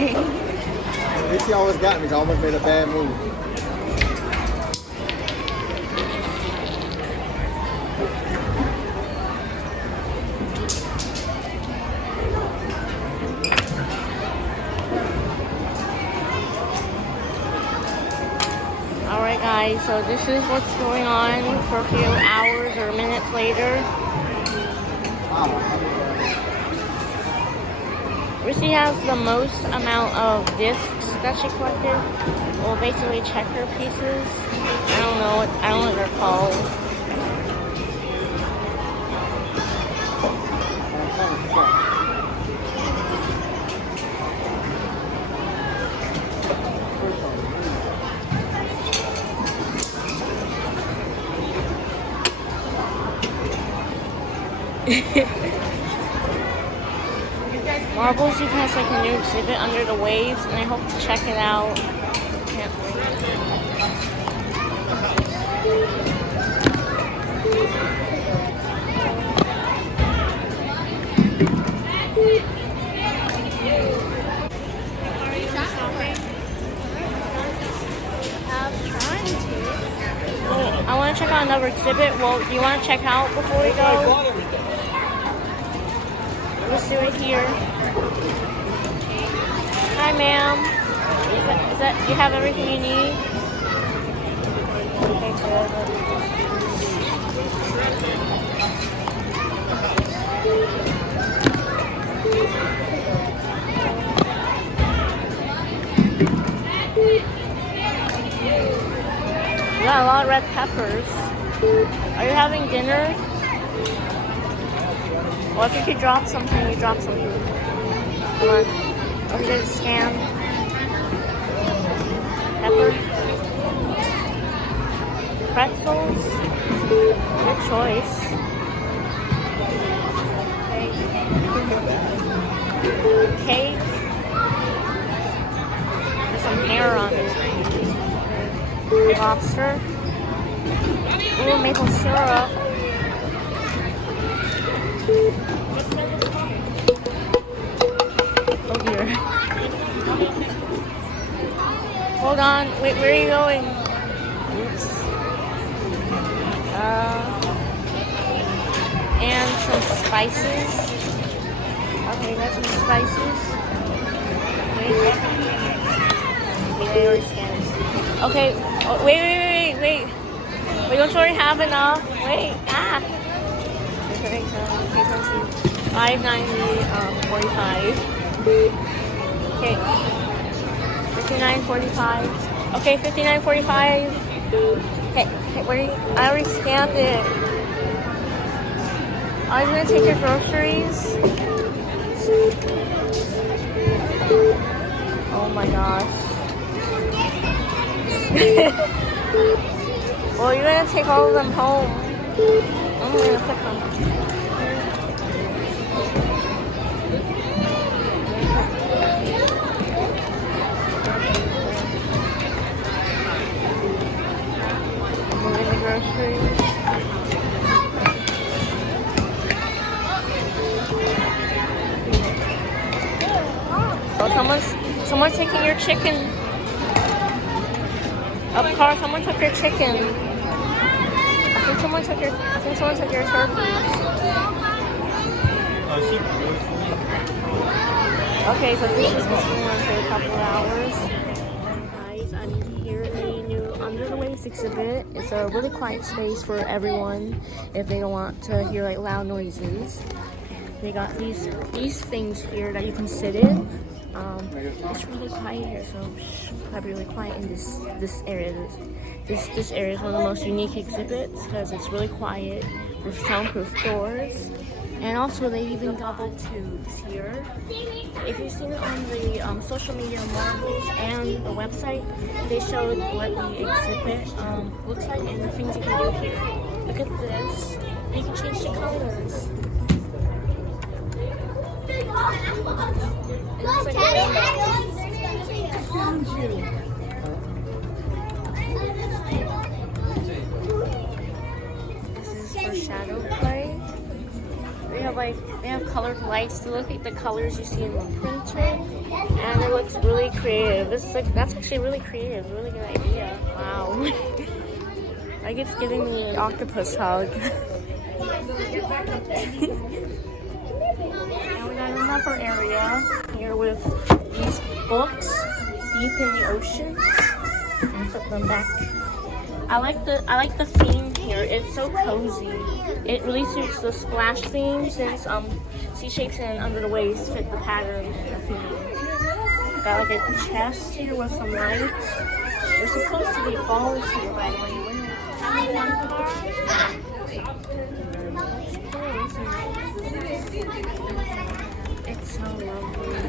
At least he always got me. He almost made a bad move. Alright guys, so this is what's going on for a few hours or minutes later. Rissy has the most amount of discs that she collected. Well, basically checker pieces. I don't know what they're called. Marbles even has like a new exhibit under the waves, and I hope to check it out. Can't wait. Well, I want to check out another exhibit. Well, do you want to check out before we go? Let's do it here. Hi, ma'am. Is that you have everything you need? Okay, good. You got a lot of red peppers. Are you having dinner? Well, if you could drop something, you drop something. Come on. Let's get a scan. Pepper. Pretzels. Good choice. Cake. There's some hair on it. Lobster. Ooh, maple syrup. Oh dear. Hold on. Wait, where are you going? Oops. And some spices. Okay, got some spices. Okay. They already scanned it. Okay. Oh, wait. We don't already have enough. Wait. Okay, $5.90, 45. Okay. $59.45. Okay, $59.45. Hey, where are you? I already scanned it. Are you gonna take your groceries? Oh my gosh. Well, you're gonna take all of them home. I'm gonna put them. Oh, someone's taking your chicken. Up car, someone took your chicken. I think someone took your turkey. Okay, so this is what's going on for a couple of hours. Guys, I'm here at the new Under the Waves exhibit. It's a really quiet space for everyone if they don't want to hear like loud noises. They got these things here that you can sit in. It's really quiet here, so I'll be really quiet in this area. This area is one of the most unique exhibits because it's really quiet with soundproof doors. And also they even got tubes here. If you've seen it on the social media marbles and the website, they showed what the exhibit looks like and the things you can do here. Look at this. You can change the colors. It looks like a rainbow. This is for shadow play. They have colored lights to look at the colors you see in the printer. And it looks really creative. This is like, that's actually really creative. Really good idea. Wow. Like it's giving me an octopus hug. And we got another area here with these books, Deep in the Ocean. And put them back. I like the theme here. It's so cozy. It really suits the splash theme since sea shapes and under the waves fit the pattern and the theme. Got like a chest here with some lights. There's supposed to be balls here, by the way. It's so lovely.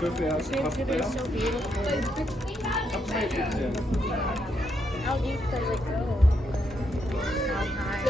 This exhibit is so beautiful. How deep does it go? How high?